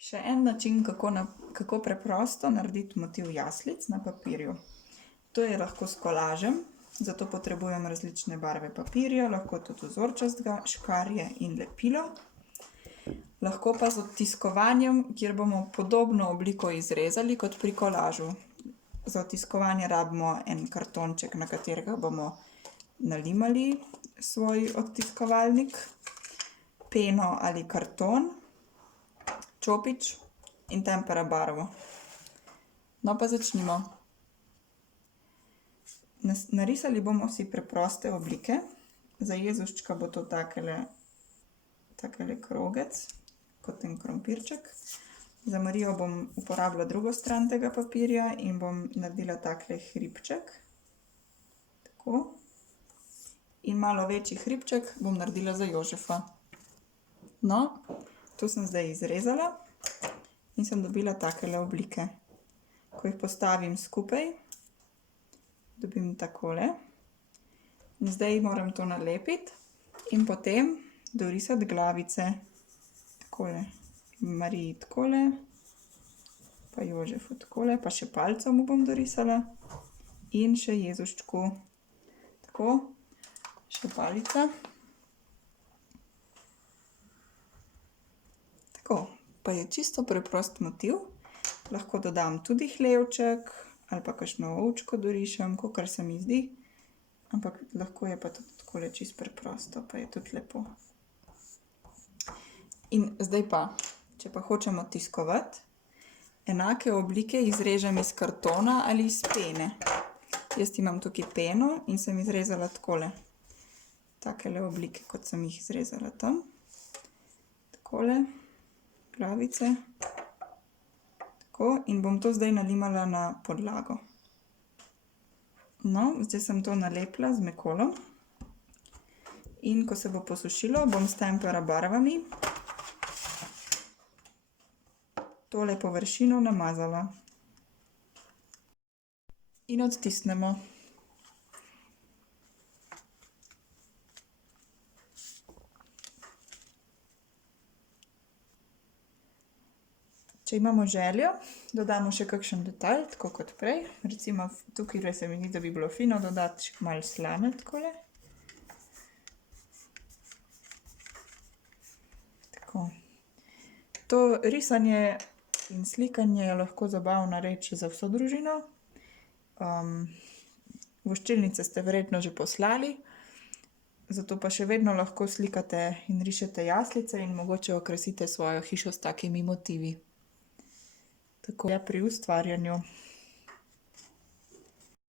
Še en način, kako preprosto narediti motiv jaslic na papirju. To je lahko s kolažem, zato potrebujem različne barve papirja, lahko tudi vzorčastega, škarje in lepilo. Lahko pa z odtiskovanjem, kjer bomo podobno obliko izrezali kot pri kolažu. Za odtiskovanje rabimo en kartonček, na katerega bomo nalimali svoj odtiskovalnik, peno ali karton, čopič in tempera barvo. No, pa začnimo. Narisali bomo si preproste oblike. Za Jezuščka bo to takele krogec, kot en krompirček. Za Marijo bom uporabila drugo stran tega papirja in bom naredila takle hribček. Tako. In malo večji hribček bom naredila za Jožefa. No, to sem zdaj izrezala in sem dobila takele oblike. Ko jih postavim skupaj, dobim takole. In zdaj moram to nalepiti in potem dorisati glavice. Takole. Mariji takole, pa Jožefu takole, pa še palco mu bom dorisala. In še Jezuščku. Tako, še palica. Tako, pa je čisto preprost motiv. Lahko dodam tudi hlevček ali pa kakšno ovčko dorišem, kakor se mi zdi. Ampak lahko je pa tudi takole čisto preprosto, pa je tudi lepo. In zdaj pa, če pa hočem odtiskovati, enake oblike izrežem iz kartona ali iz pene. Jaz imam tukaj peno in sem izrezala takole. Takele oblike, kot sem jih izrezala tam. Takole. Glavice. Tako, in bom to zdaj nalimala na podlago. No, zdaj sem to nalepila z mekolom. In ko se bo posušilo, bom s tempera barvami tole površino namazala. In odtisnemo. Če imamo željo, dodamo še kakšen detajl, tako kot prej. Recimo tukaj se mi zdi, da bi bilo fino dodati še malo slame takole. Tako. To risanje in slikanje je lahko zabavna reč za vso družino. Voščilnice ste verjetno že poslali, zato pa še vedno lahko slikate in rišete jaslice in mogoče okrasite svojo hišo s takimi motivi. Tako je pri ustvarjanju.